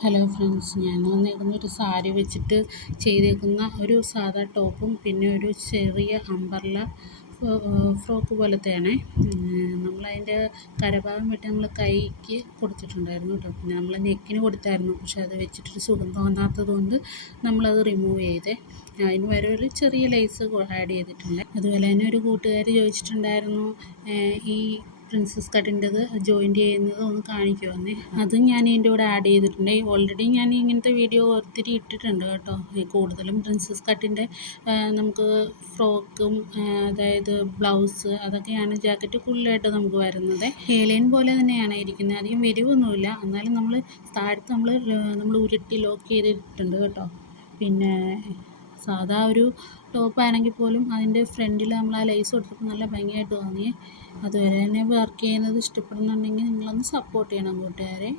Hello friends, ഞാൻ വന്നേക്കുന്ന ഒരു സാരി വെച്ചിട്ട് ചെയ്തേക്കുന്ന ഒരു സാധാ ടോപ്പും പിന്നെ ഒരു ചെറിയ അമ്പർല ഫ്രോക്ക് പോലത്തെയാണേ. നമ്മളതിൻ്റെ കരഭാഗം വെട്ടി നമ്മൾ കൈക്ക് കൊടുത്തിട്ടുണ്ടായിരുന്നു കേട്ടോ. പിന്നെ നമ്മൾ നെക്കിന് കൊടുത്തായിരുന്നു, പക്ഷെ അത് വെച്ചിട്ടൊരു സുഖം തോന്നാത്തത് കൊണ്ട് നമ്മളത് റിമൂവ് ചെയ്തേ. അതിന് വരെ ഒരു ചെറിയ ലേസ് ആഡ് ചെയ്തിട്ടുണ്ട്. അതുപോലെ തന്നെ ഒരു കൂട്ടുകാർ ചോദിച്ചിട്ടുണ്ടായിരുന്നു ഈ പ്രിൻസസ് കട്ടിൻ്റെത് ജോയിൻറ്റ് ചെയ്യുന്നത് ഒന്ന് കാണിക്കുമെന്നേ. അതും ഞാൻ ഇതിൻ്റെ കൂടെ ആഡ് ചെയ്തിട്ടുണ്ട്. ഓൾറെഡി ഞാൻ ഇങ്ങനത്തെ വീഡിയോ ഒത്തിരി ഇട്ടിട്ടുണ്ട് കേട്ടോ. കൂടുതലും പ്രിൻസസ് കട്ടിൻ്റെ നമുക്ക് ഫ്രോക്കും അതായത് ബ്ലൗസ് അതൊക്കെയാണ് ജാക്കറ്റ് ഫുള്ളായിട്ട് നമുക്ക് വരുന്നത്. ഹേലൈൻ പോലെ തന്നെയാണ് ഇരിക്കുന്നത്, അധികം വിരിവൊന്നുമില്ല. എന്നാലും താഴത്ത് നമ്മൾ ഉരുട്ടി ലോക്ക് ചെയ്തിട്ടുണ്ട് കേട്ടോ. പിന്നെ സാധാ ഒരു ടോപ്പാണെങ്കിൽ പോലും അതിൻ്റെ ഫ്രണ്ടിൽ നമ്മൾ ആ ലേസ് കൊടുത്തപ്പോൾ നല്ല ഭംഗിയായിട്ട് തോന്നി. അതുവരെ തന്നെ വർക്ക് ചെയ്യുന്നത് ഇഷ്ടപ്പെടുന്നുണ്ടെങ്കിൽ നിങ്ങളൊന്ന് സപ്പോർട്ട് ചെയ്യണം കൂട്ടുകാരെ.